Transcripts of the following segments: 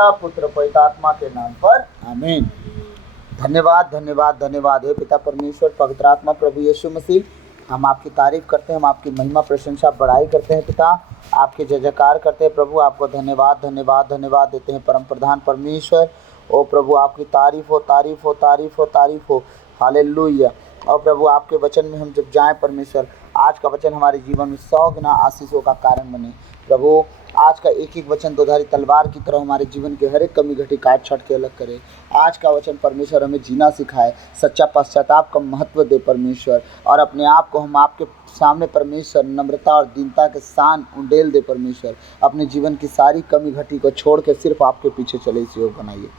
पुत्र पवित्र आत्मा के नाम पर आमीन। धन्यवाद धन्यवाद धन्यवाद हे पिता परमेश्वर, पवित्र आत्मा, प्रभु यीशु मसीह, हम आपकी तारीफ करते हैं, हम आपकी महिमा प्रशंसा बड़ाई करते हैं पिता, आपके जय जयकार करते हैं प्रभु। आपको धन्यवाद धन्यवाद धन्यवाद देते हैं परम प्रधान परमेश्वर। ओ प्रभु, आपकी तारीफ हो तारीफ हो तारीफ हो तारीफ हो, हालेलुया। और प्रभु, आपके वचन में हम जब जाएं परमेश्वर, आज का वचन हमारे जीवन में 100 गुना आशीषों का कारण बने प्रभु। आज का एक एक वचन दोधारी तलवार की तरह हमारे जीवन के हर एक कमी घटी काट छाट के अलग करे। आज का वचन परमेश्वर हमें जीना सिखाए, सच्चा पश्चाताप का महत्व दे परमेश्वर, और अपने आप को हम आपके सामने परमेश्वर नम्रता और दीनता के सान उंडेल दे परमेश्वर। अपने जीवन की सारी कमी घटी को छोड़ के सिर्फ आपके पीछे चले इस योग बनाइए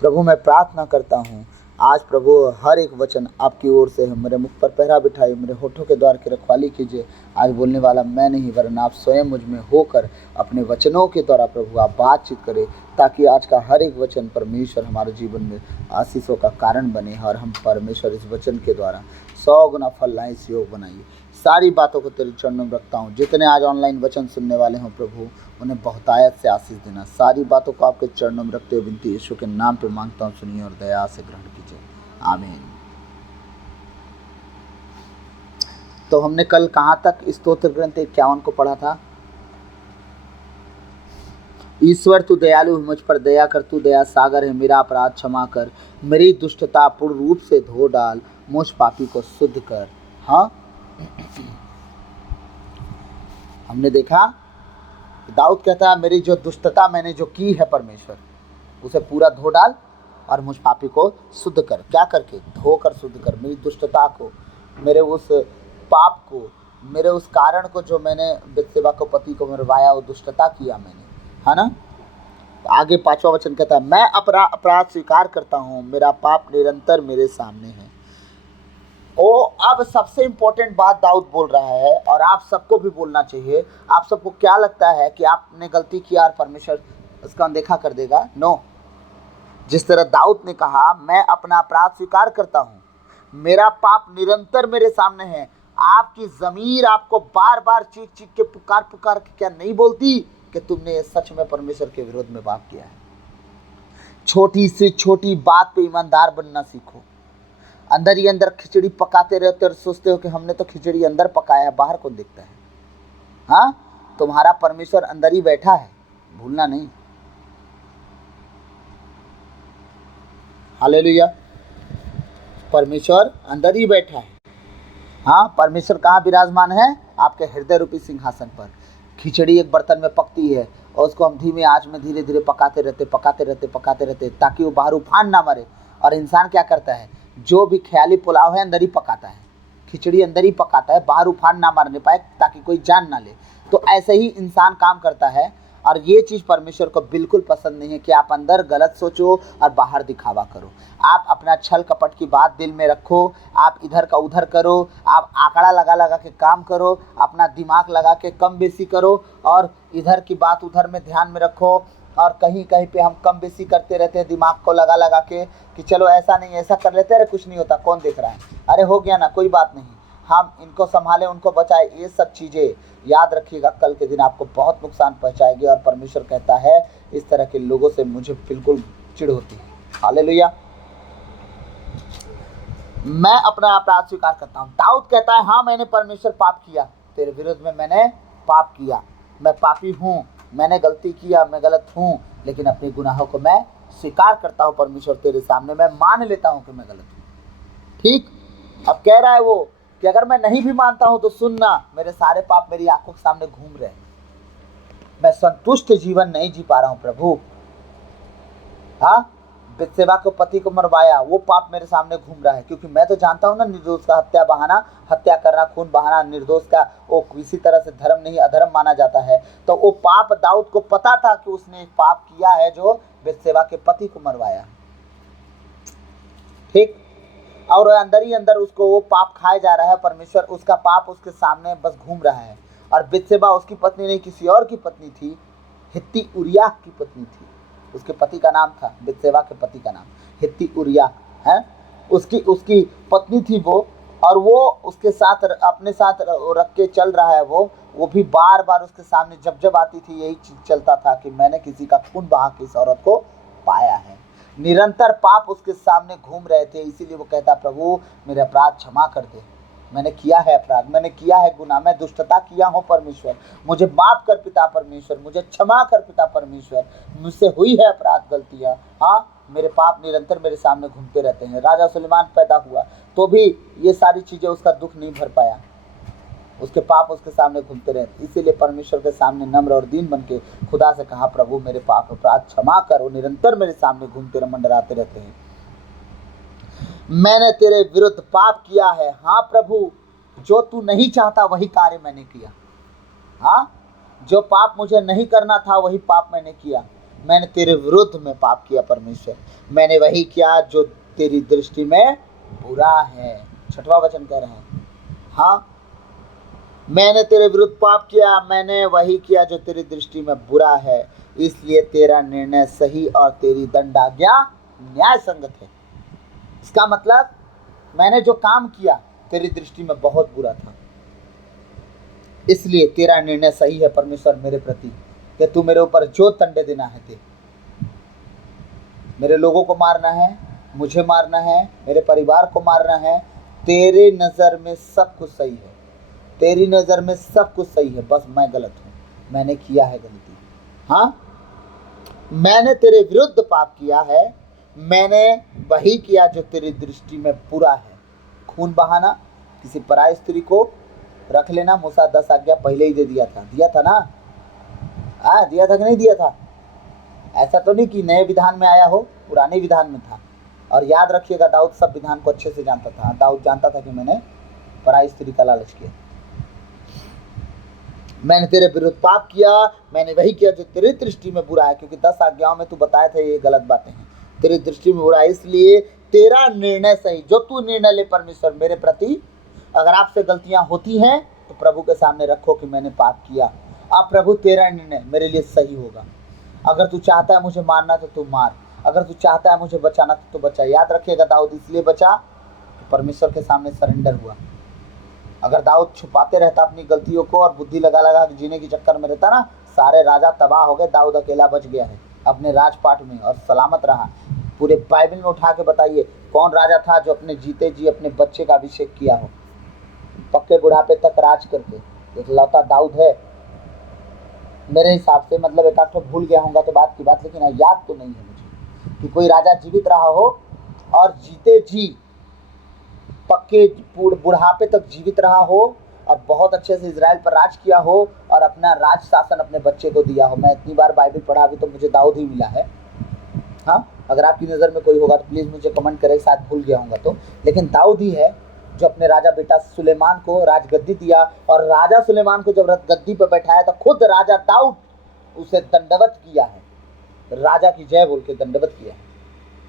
प्रभु। मैं प्रार्थना करता हूँ आज प्रभु, हर एक वचन आपकी ओर से है। मेरे मुख पर पहरा बिठाइए, मेरे होठों के द्वार की रखवाली कीजिए। आज बोलने वाला मैं नहीं वरन आप स्वयं मुझ में होकर अपने वचनों के द्वारा प्रभु आप बातचीत करें, ताकि आज का हर एक वचन परमेश्वर हमारे जीवन में आशीषों का कारण बने, और हम परमेश्वर इस वचन के द्वारा 100 गुना फल लाएं इस योग बनाइए। सारी बातों को तेरे चरणों में रखता हूँ। जितने आज ऑनलाइन वचन सुनने वाले हों प्रभु, उन्हें बहुतायत से आशीष देना। सारी बातों को आपके चरणों में रखते हुए विनती यीशु के नाम पे मांगता हूँ, सुनिए और दया से ग्रहण कीजिए, आमीन। तो हमने कल कहाँ तक स्तोत्र ग्रंथ 51 को पढ़ा था? ईश्वर तू दयालु है, मुझ पर दया कर, तू दया सागर है, मेरा अपराध क्षमा कर, मेरी दुष्टता पूर्ण रूप से धो डाल, मुझ पापी को शुद्ध कर। हाँ, हमने देखा दाऊद कहता है मेरी जो दुष्टता मैंने जो की है परमेश्वर, उसे पूरा धो डाल और मुझ पापी को शुद्ध कर। क्या करके? धोकर शुद्ध कर। मेरी दुष्टता को, मेरे उस पाप को, मेरे उस कारण को जो मैंने बेतसेबा को पति को मरवाया, वो दुष्टता किया मैंने, है ना। आगे 5वां वचन कहता है मैं अपराध स्वीकार करता हूँ, मेरा पाप निरंतर मेरे सामने है। ओ, अब सबसे इंपॉर्टेंट बात दाऊद बोल रहा है, और आप सबको भी बोलना चाहिए। आप सबको क्या लगता है कि आपने गलती किया और परमेश्वर उसका अनदेखा कर देगा? नो। जिस तरह दाऊद ने कहा मैं अपना अपराध स्वीकार करता हूँ, मेरा पाप निरंतर मेरे सामने है, आपकी ज़मीर आपको बार बार चीख चीख के पुकार पुकार के क्या नहीं बोलती कि तुमने सच में परमेश्वर के विरोध में पाप किया है? छोटी से छोटी बात पे ईमानदार बनना सीखो। अंदर ही अंदर खिचड़ी पकाते रहते और सोचते हो कि हमने तो खिचड़ी अंदर पकाया है, बाहर कौन देखता है? हाँ, तुम्हारा परमेश्वर अंदर ही बैठा है, भूलना नहीं। हालेलुया, परमेश्वर अंदर ही बैठा है। हाँ, परमेश्वर कहाँ विराजमान है? आपके हृदय रूपी सिंहासन पर। खिचड़ी एक बर्तन में पकती है और उसको हम धीमे आंच में धीरे धीरे पकाते रहते ताकि वो बाहर उफान ना मारे। और इंसान क्या करता है? जो भी ख्याली पुलाव है अंदर ही पकाता है, खिचड़ी अंदर ही पकाता है, बाहर उफान ना मारने पाए ताकि कोई जान ना ले। तो ऐसे ही इंसान काम करता है, और ये चीज़ परमेश्वर को बिल्कुल पसंद नहीं है कि आप अंदर गलत सोचो और बाहर दिखावा करो। आप अपना छल कपट की बात दिल में रखो, आप इधर का उधर करो, आप आंकड़ा लगा लगा के काम करो, अपना दिमाग लगा के कम बेसी करो, और इधर की बात उधर में ध्यान में रखो। और कहीं कहीं पे हम कम बेसी करते रहते हैं दिमाग को लगा लगा के कि चलो ऐसा नहीं ऐसा कर लेते, अरे कुछ नहीं होता, कौन देख रहा है, अरे हो गया ना, कोई बात नहीं, हम इनको संभालें, उनको बचाए। ये सब चीज़ें याद रखिएगा, कल के दिन आपको बहुत नुकसान पहुंचाएगी। और परमेश्वर कहता है इस तरह के लोगों से मुझे बिल्कुल चिढ़ होती है। हालेलुया। मैं अपना अपराध स्वीकार करता हूँ। दाऊद कहता है हाँ, मैंने परमेश्वर पाप किया, तेरे विरुद्ध में मैंने पाप किया, मैं पापी हूँ, मैंने गलती किया, मैं गलत हूँ, लेकिन अपने गुनाहों को मैं स्वीकार करता हूँ परमेश्वर तेरे सामने, मैं मान लेता हूँ कि मैं गलत हूँ। ठीक। अब कह रहा है वो कि अगर मैं नहीं भी मानता हूं तो सुनना, मेरे सारे पाप मेरी आंखों के सामने घूम रहे हैं, मैं संतुष्ट जीवन नहीं जी पा रहा हूं प्रभु। हाँ, बेतसेबा को पति को मरवाया, वो पाप मेरे सामने घूम रहा है, क्योंकि मैं तो जानता हूं ना निर्दोष का हत्या बहाना, हत्या करना, खून बहाना निर्दोष का वो किसी तरह से धर्म नहीं अधर्म माना जाता है। तो वो पाप दाऊद को पता था कि उसने एक पाप किया है जो बेतसेबा के पति को मरवाया। ठीक। और अंदर ही अंदर उसको वो पाप खाया जा रहा है, परमेश्वर उसका पाप उसके सामने बस घूम रहा है। और बेतसेबा उसकी पत्नी नहीं, किसी और की पत्नी थी, हित्ती उरिय्याह की पत्नी थी। उसके पति का नाम था, बेतसेबा के पति का नाम हित्ती उरिय्याह है, उसकी पत्नी थी वो। और वो उसके साथ अपने साथ रख के चल रहा है, वो भी बार बार उसके सामने जब जब आती थी यही चीज चलता था कि मैंने किसी का खून बहा के इस औरत को पाया है। निरंतर पाप उसके सामने घूम रहे थे, इसीलिए वो कहता प्रभु मेरे अपराध क्षमा कर दे, मैंने किया है अपराध, मैंने किया है गुनाह, मैं दुष्टता किया हूँ परमेश्वर, मुझे माफ कर पिता परमेश्वर, मुझे क्षमा कर पिता परमेश्वर, मुझसे हुई है अपराध गलतियाँ। हाँ, मेरे पाप निरंतर मेरे सामने घूमते रहते हैं। राजा सुलेमान पैदा हुआ तो भी ये सारी चीज़ें उसका दुख नहीं भर पाया, उसके पाप उसके सामने घूमते रहे। इसीलिए परमेश्वर के सामने नम्र और दीन बन के खुदा से कहा प्रभु मेरे पाप अपराध क्षमा कर। वो निरंतर मेरे सामने घूमते मंडराते रहते हैं। मैंने तेरे विरुद्ध पाप किया है। हाँ प्रभु, जो तू नहीं चाहता वही कार्य मैंने किया। हाँ, जो पाप मुझे नहीं करना था वही पाप मैंने किया। मैंने तेरे विरुद्ध में पाप किया परमेश्वर, मैंने वही किया जो तेरी दृष्टि में बुरा है। 6वां वचन कह रहे हैं, हाँ मैंने तेरे विरुद्ध पाप किया, मैंने वही किया जो तेरी दृष्टि में बुरा है, इसलिए तेरा निर्णय सही और तेरी दंडाज्ञा न्याय संगत है। इसका मतलब मैंने जो काम किया तेरी दृष्टि में बहुत बुरा था, इसलिए तेरा निर्णय सही है परमेश्वर मेरे प्रति, कि तू मेरे ऊपर जो दंड देना है दे। मेरे लोगों को मारना है, मुझे मारना है, मेरे परिवार को मारना है, तेरे नज़र में सब कुछ सही है, तेरी नज़र में सब कुछ सही है, बस मैं गलत हूँ, मैंने किया है गलती। हाँ, मैंने तेरे विरुद्ध पाप किया है, मैंने वही किया जो तेरी दृष्टि में बुरा है। खून बहाना, किसी पराई स्त्री को रख लेना, मूसा 10 आज्ञा पहले ही दे दिया था ना? दिया था कि नहीं दिया था? ऐसा तो नहीं कि नए विधान में आया हो, पुराने विधान में था। और याद रखिएगा दाऊद सब विधान को अच्छे से जानता था। दाऊद जानता था कि मैंने पराई स्त्री का लालच किया। मैंने तेरे विरुद्ध पाप किया, मैंने वही किया जो तेरी दृष्टि में बुरा है, क्योंकि 10 आज्ञाओं में तू बताया था ये गलत बातें हैं, तेरी दृष्टि में बुरा है, इसलिए तेरा निर्णय सही। जो तू निर्णय ले परमेश्वर मेरे प्रति, अगर आपसे गलतियां होती हैं तो प्रभु के सामने रखो कि मैंने पाप किया। अब प्रभु तेरा निर्णय मेरे लिए सही होगा। अगर तू चाहता है मुझे मारना तो तू मार, अगर तू चाहता है मुझे बचाना तो तू बचा। याद रखिएगा दाऊद इसलिए बचा तो परमेश्वर के सामने सरेंडर हुआ। अगर दाऊद छुपाते रहता अपनी गलतियों को और बुद्धि लगा लगा जीने के चक्कर में रहता ना, सारे राजा तबाह हो गए, दाऊद अकेला बच गया है अपने राजपाट में और सलामत रहा। पूरे बाइबल में उठा के बताइए कौन राजा था जो अपने जीते जी अपने बच्चे का अभिषेक किया हो, पक्के बुढ़ापे तक राज करके। इकलौता दाऊद है मेरे हिसाब से। मतलब एक आध भूल गया होगा तो बात की बात, लेकिन याद तो नहीं है मुझे कि कोई राजा जीवित रहा हो और जीते जी पक्के बुढ़ापे तक जीवित रहा हो और बहुत अच्छे से इजराइल पर राज किया हो और अपना राज शासन अपने बच्चे को दिया हो। मैं इतनी बार बाइबल पढ़ा भी तो मुझे दाऊद ही मिला है। हाँ, अगर आपकी नज़र में कोई होगा तो प्लीज़ मुझे कमेंट करें, शायद भूल गया होगा तो। लेकिन दाऊद ही है जो अपने राजा बेटा सुलेमान को राजगद्दी दिया, और राजा सुलेमान को जब गद्दी पर बैठाया तो खुद राजा दाऊद उसे दंडवत किया है, राजा की जय बोल के दंडवत किया है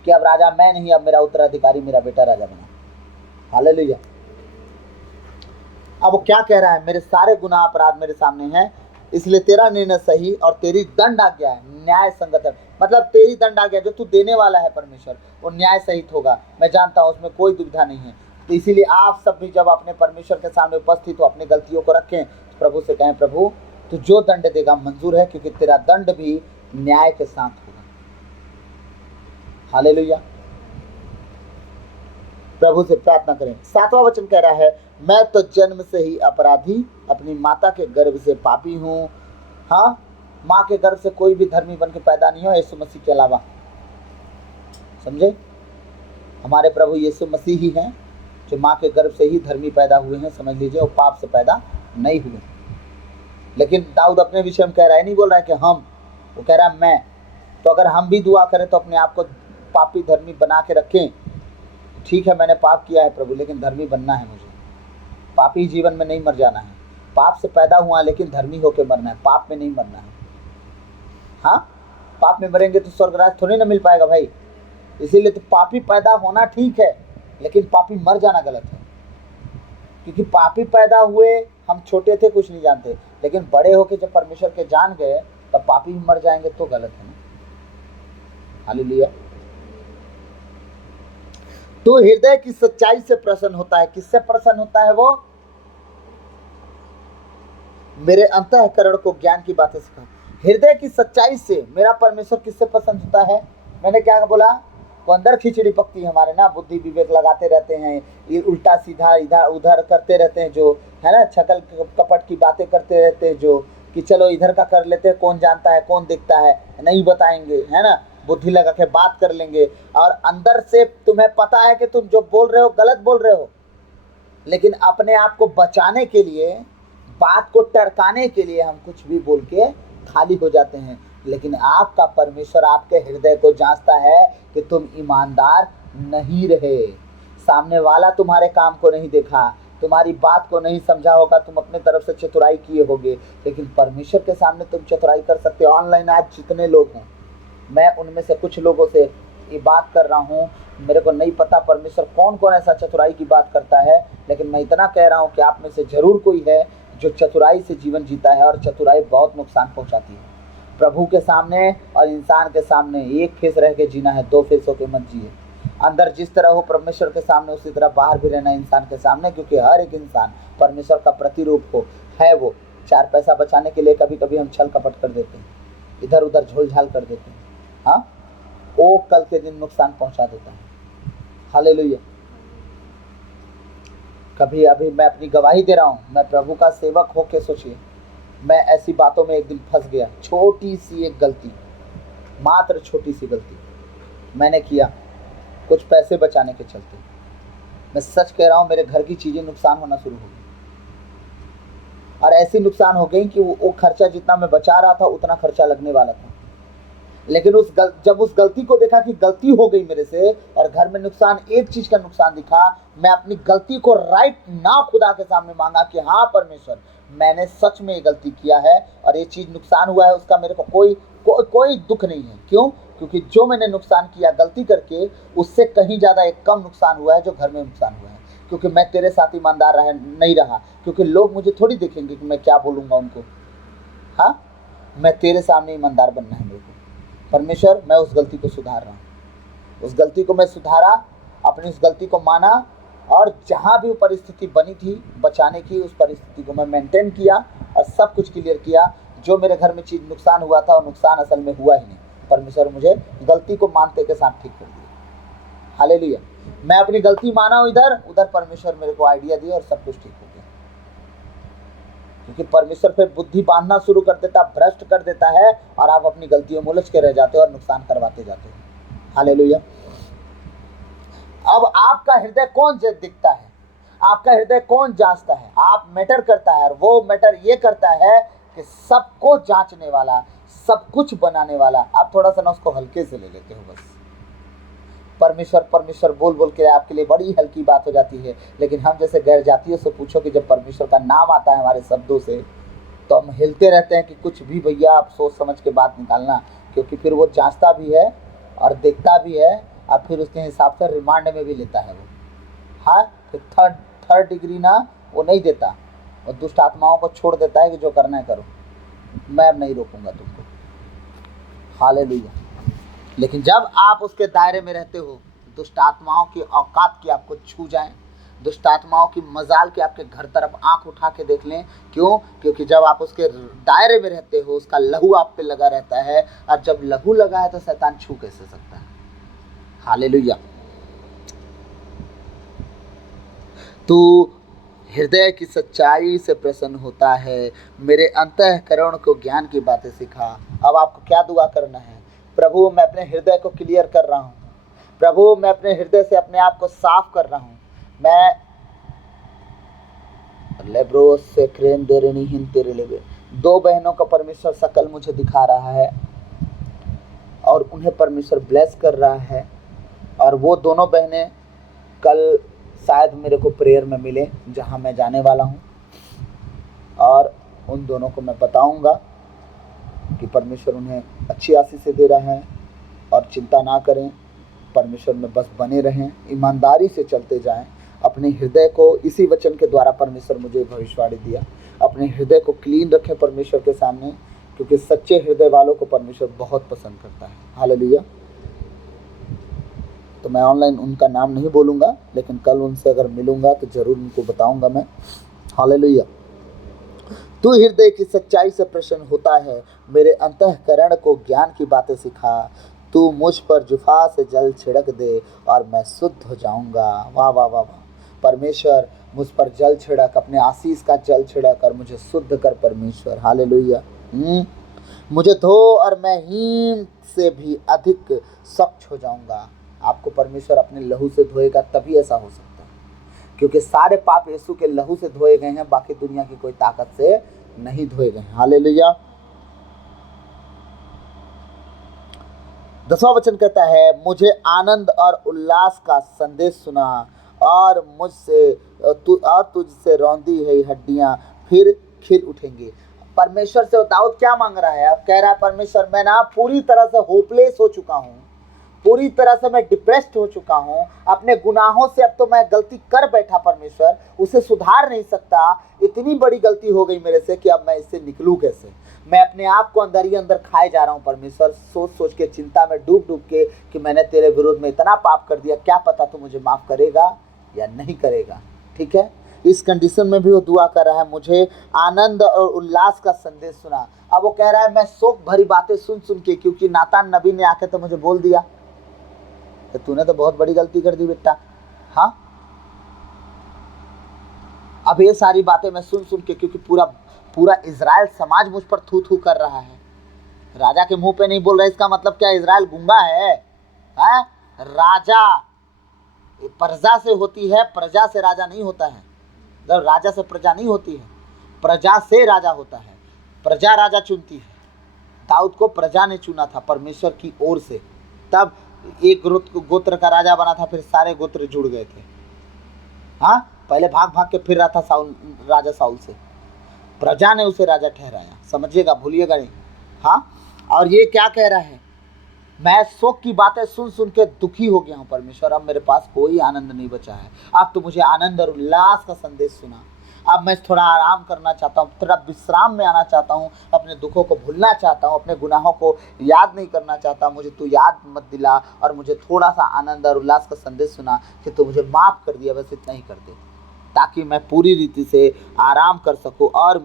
कि अब राजा मैं नहीं, अब मेरा उत्तराधिकारी मेरा बेटा राजा बना। हालेलुया। अब वो क्या कह रहा है, मेरे सारे गुनाह अपराध मेरे सामने हैं, इसलिए तेरा निर्णय सही और तेरी दंड आज्ञा है न्याय संगत है। मतलब तेरी दंड आज्ञा जो तू देने वाला है परमेश्वर, वो न्याय सहित होगा। मैं जानता हूँ उसमें कोई दुविधा नहीं है। तो इसीलिए आप सब भी जब अपने परमेश्वर के सामने उपस्थित हो अपनी गलतियों को रखें, तो प्रभु से कहें प्रभु तू जो दंड देगा मंजूर है, क्योंकि तेरा दंड भी न्याय के साथ होगा। हालेलुया। प्रभु से प्रार्थना करें। 7वां वचन कह रहा है, मैं तो जन्म से ही अपराधी, अपनी माता के गर्भ से पापी हूँ। हाँ, माँ के गर्भ से कोई भी धर्मी बन के पैदा नहीं हो यीशु मसीह के अलावा। समझे? हमारे प्रभु यीशु मसीह ही हैं जो माँ के गर्भ से ही धर्मी पैदा हुए हैं। समझ लीजिए, वो पाप से पैदा नहीं हुए। लेकिन दाऊद अपने विषय में कह रहा है, नहीं बोल रहा है कि हम, वो कह रहा है मैं। तो अगर हम भी दुआ करें तो अपने आप को पापी धर्मी बना के रखें। ठीक है, मैंने पाप किया है प्रभु, लेकिन धर्मी बनना है मुझे। पापी जीवन में नहीं मर जाना है। पाप से पैदा हुआ लेकिन धर्मी होकर मरना है, पाप में नहीं मरना है। हाँ, पाप में मरेंगे तो स्वर्गराज थोड़ी ना मिल पाएगा भाई। इसीलिए तो पापी पैदा होना ठीक है, लेकिन पापी मर जाना गलत है। क्योंकि पापी पैदा हुए, हम छोटे थे कुछ नहीं जानते, लेकिन बड़े होके जब परमेश्वर के जान गए तब पापी मर जाएंगे तो गलत है ना। हालेलुया। तो हृदय की सच्चाई से प्रसन्न होता है। किससे प्रसन्न होता है वो? मेरे अंतःकरण को ज्ञान की बातें सिखा। हृदय की सच्चाई से मेरा परमेश्वर किससे पसंद होता है? मैंने क्या बोला? वो अंदर खिचड़ी पकती है हमारे ना, बुद्धि विवेक लगाते रहते हैं, ये उल्टा सीधा इधर उधर करते रहते हैं, जो है ना, छकल कपट की बातें करते रहते हैं, जो कि चलो इधर का कर लेते हैं, कौन जानता है कौन देखता है, नहीं बताएंगे, है ना, बुद्धि लगा के बात कर लेंगे। और अंदर से तुम्हें पता है कि तुम जो बोल रहे हो गलत बोल रहे हो, लेकिन अपने आप को बचाने के लिए, बात को टरकाने के लिए हम कुछ भी बोल के खाली हो जाते हैं। लेकिन आपका परमेश्वर आपके हृदय को जांचता है कि तुम ईमानदार नहीं रहे। सामने वाला तुम्हारे काम को नहीं देखा, तुम्हारी बात को नहीं समझा होगा, तुम अपने तरफ से चतुराई किए होगे, लेकिन परमेश्वर के सामने तुम चतुराई कर सकते हो। ऑनलाइन आज जितने लोग हैं, मैं उनमें से कुछ लोगों से ये बात कर रहा हूँ, मेरे को नहीं पता परमेश्वर कौन कौन ऐसा चतुराई की बात करता है, लेकिन मैं इतना कह रहा हूँ कि आप में से जरूर कोई है जो चतुराई से जीवन जीता है। और चतुराई बहुत नुकसान पहुँचाती है। प्रभु के सामने और इंसान के सामने एक फेस रह के जीना है, दो फेस होके मत जिए। अंदर जिस तरह हो परमेश्वर के सामने, उसी तरह बाहर भी रहना है इंसान के सामने, क्योंकि हर एक इंसान परमेश्वर का प्रतिरूप हो है। वो 4 पैसा बचाने के लिए कभी कभी हम छल कपट कर देते हैं, इधर उधर झोल झाल कर देते हैं, हाँ, वो कल के दिन नुकसान पहुंचा देता है। हालेलुया। कभी अभी मैं अपनी गवाही दे रहा हूँ, मैं प्रभु का सेवक होके सोचिए, मैं ऐसी बातों में एक दिन फंस गया। छोटी सी एक गलती, मात्र छोटी सी गलती मैंने किया, कुछ पैसे बचाने के चलते। मैं सच कह रहा हूँ, मेरे घर की चीजें नुकसान होना शुरू हो गई, और ऐसी नुकसान हो गई कि वो खर्चा जितना मैं बचा रहा था उतना खर्चा लगने वाला था। लेकिन जब उस गलती को देखा कि गलती हो गई मेरे से, और घर में नुकसान, एक चीज का नुकसान दिखा, मैं अपनी गलती को राइट ना खुदा के सामने मांगा कि हाँ परमेश्वर, मैंने सच में ये गलती किया है और ये चीज नुकसान हुआ है, उसका मेरे को कोई दुख नहीं है। क्यों? क्योंकि जो मैंने नुकसान किया गलती करके, उससे कहीं ज्यादा एक कम नुकसान हुआ है जो घर में नुकसान हुआ है। क्योंकि मैं तेरे साथ ईमानदार नहीं रहा, क्योंकि लोग मुझे थोड़ी देखेंगे कि मैं क्या बोलूंगा उनको। हाँ, मैं तेरे सामने ईमानदार बनना है मेरे को। परमेश्वर, मैं उस गलती को सुधार रहा हूँ। उस गलती को मैं सुधारा, अपनी उस गलती को माना, और जहाँ भी वो परिस्थिति बनी थी बचाने की, उस परिस्थिति को मैं मेंटेन किया और सब कुछ क्लियर किया। जो मेरे घर में चीज़ नुकसान हुआ था, वो नुकसान असल में हुआ ही नहीं। परमेश्वर मुझे गलती को मानते के साथ ठीक कर दिया। हालेलुया। मैं अपनी गलती माना हूँ, उधर परमेश्वर मेरे को आइडिया दिया और सब कुछ ठीक हो गया। क्योंकि परमेश्वर फिर बुद्धि बांधना शुरू कर देता, भ्रष्ट कर देता है, और आप अपनी गलतियों में उलझ के रह जाते हो और नुकसान करवाते जाते हो। हालेलुया। अब आपका हृदय कौन दिखता है, आपका हृदय कौन जांचता है? आप मैटर करता है, और वो मैटर ये करता है कि सबको जांचने वाला, सब कुछ बनाने वाला। आप थोड़ा सा ना उसको हल्के से ले लेते हो बस। परमेश्वर परमेश्वर बोल बोल के आपके लिए बड़ी हल्की बात हो जाती है, लेकिन हम जैसे गैर जातियों से पूछो कि जब परमेश्वर का नाम आता है हमारे शब्दों से, तो हम हिलते रहते हैं कि कुछ भी भैया आप सोच समझ के बात निकालना, क्योंकि फिर वो जांचता भी है और देखता भी है, और फिर उसके हिसाब से रिमांड में भी लेता है वो। हाँ, फिर थर्ड डिग्री ना वो नहीं देता, और दुष्ट आत्माओं को छोड़ देता है कि जो करना है करो, मैं अब नहीं रोकूंगा तुमको। हालेलुया। लेकिन जब आप उसके दायरे में रहते हो, दुष्ट आत्माओं की औकात की आपको छू जाए, दुष्ट आत्माओं की मजाल के आपके घर तरफ आंख उठा के देख लें। क्यों? क्योंकि जब आप उसके दायरे में रहते हो, उसका लहू आप पे लगा रहता है, और जब लहू लगा है तो शैतान छू कैसे सकता है? हालेलुया। तो हृदय की सच्चाई से प्रसन्न होता है, मेरे अंतःकरण को ज्ञान की बातें सिखा। अब आपको क्या दुआ करना है? प्रभु, मैं अपने हृदय को क्लियर कर रहा हूँ। प्रभु, मैं अपने हृदय से अपने आप को साफ कर रहा हूँ। मैं लेब्रोस से क्रेन देरनी हिन तेरे लेबे, 2 बहनों का परमेश्वर शकल मुझे दिखा रहा है, और उन्हें परमेश्वर ब्लेस कर रहा है। और वो दोनों बहनें कल शायद मेरे को प्रेयर में मिले जहाँ मैं जाने वाला हूँ, और उन दोनों को मैं बताऊँगा कि परमेश्वर उन्हें अच्छी आशीष दे रहा है। और चिंता ना करें, परमेश्वर में बस बने रहें, ईमानदारी से चलते जाएं। अपने हृदय को, इसी वचन के द्वारा परमेश्वर मुझे भविष्यवाणी दिया, अपने हृदय को क्लीन रखें परमेश्वर के सामने, क्योंकि सच्चे हृदय वालों को परमेश्वर बहुत पसंद करता है। हालेलुया। तो मैं ऑनलाइन उनका नाम नहीं बोलूँगा, लेकिन कल उनसे अगर मिलूँगा तो ज़रूर उनको बताऊँगा मैं। हालेलुया। तू हृदय की सच्चाई से प्रसन्न होता है, मेरे अंतःकरण को ज्ञान की बातें सिखा। तू मुझ पर जुफा से जल छिड़क दे और मैं शुद्ध हो जाऊंगा। वाह वाह वाह वाह। परमेश्वर मुझ पर जल छिड़क, अपने आशीष का जल छिड़क और मुझे शुद्ध कर परमेश्वर। हालेलुया। मुझे धो और मैं हीन से भी अधिक स्वच्छ हो जाऊंगा। आपको परमेश्वर अपने लहू से धोएगा तभी ऐसा हो सकता है, क्योंकि सारे पाप यीशु के लहू से धोए गए हैं, बाकी दुनिया की कोई ताकत से नहीं धोए गए हैं। हालेलुया। 10वां वचन कहता है, मुझे आनंद और उल्लास का संदेश सुना और तुझसे रौंदी हुई हड्डियां फिर खिल उठेंगी। परमेश्वर से दाऊद क्या मांग रहा है? अब कह रहा है, परमेश्वर मैं ना पूरी तरह से होपलेस हो चुका हूँ, पूरी तरह से मैं डिप्रेस्ड हो चुका हूँ अपने गुनाहों से। अब तो मैं गलती कर बैठा परमेश्वर, उसे सुधार नहीं सकता। इतनी बड़ी गलती हो गई मेरे से कि अब मैं इससे निकलूँ कैसे? मैं अपने आप को अंदर ही अंदर खाए जा रहा हूँ परमेश्वर, सोच सोच के, चिंता में डूब डूब के कि मैंने तेरे विरोध में इतना पाप कर दिया, क्या पता तू मुझे माफ़ करेगा या नहीं करेगा। ठीक है, इस कंडीशन में भी वो दुआ कर रहा है, मुझे आनंद और उल्लास का संदेश सुना। अब वो कह रहा है, मैं शोक भरी बातें सुन सुन के, क्योंकि नातान नबी ने आके तो मुझे बोल दिया कि तूने तो बहुत बड़ी गलती कर दी बेटा। हाँ, अब ये सारी बातें मैं सुन सुन के, क्योंकि पूरा इजराइल समाज मुझ पर थू थू कर रहा है। राजा के मुंह पे नहीं बोल रहा, इसका मतलब क्या इजराइल गूंगा है? राजा प्रजा से होती है, प्रजा से राजा नहीं होता है। जब राजा से प्रजा नहीं होती है, प्रजा से राजा होता है। प्रजा राजा चुनती है। दाऊद को प्रजा ने चुना था परमेश्वर की ओर से, तब एक गोत्र का राजा बना था, फिर सारे गोत्र जुड़ गए थे। हाँ, पहले भाग भाग के फिर रहा था राजा साउल से, प्रजा ने उसे राजा ठहराया। समझिएगा, भूलिएगा नहीं। हाँ, और ये क्या कह रहा है, मैं शोक की बातें सुन सुन के दुखी हो गया हूँ परमेश्वर, अब मेरे पास कोई आनंद नहीं बचा है। अब तो मुझे आनंद और उल्लास का संदेश सुना। अब मैं थोड़ा आराम करना चाहता हूँ, थोड़ा विश्राम में आना चाहता हूँ, अपने दुखों को भूलना चाहता हूँ, अपने गुनाहों को याद नहीं करना चाहता। मुझे तू याद मत दिला, और मुझे थोड़ा सा आनंद और उल्लास का संदेश सुना कि तू मुझे माफ़ कर दिया, बस इतना ही कर दे, ताकि मैं पूरी रीति से आराम कर सकूं और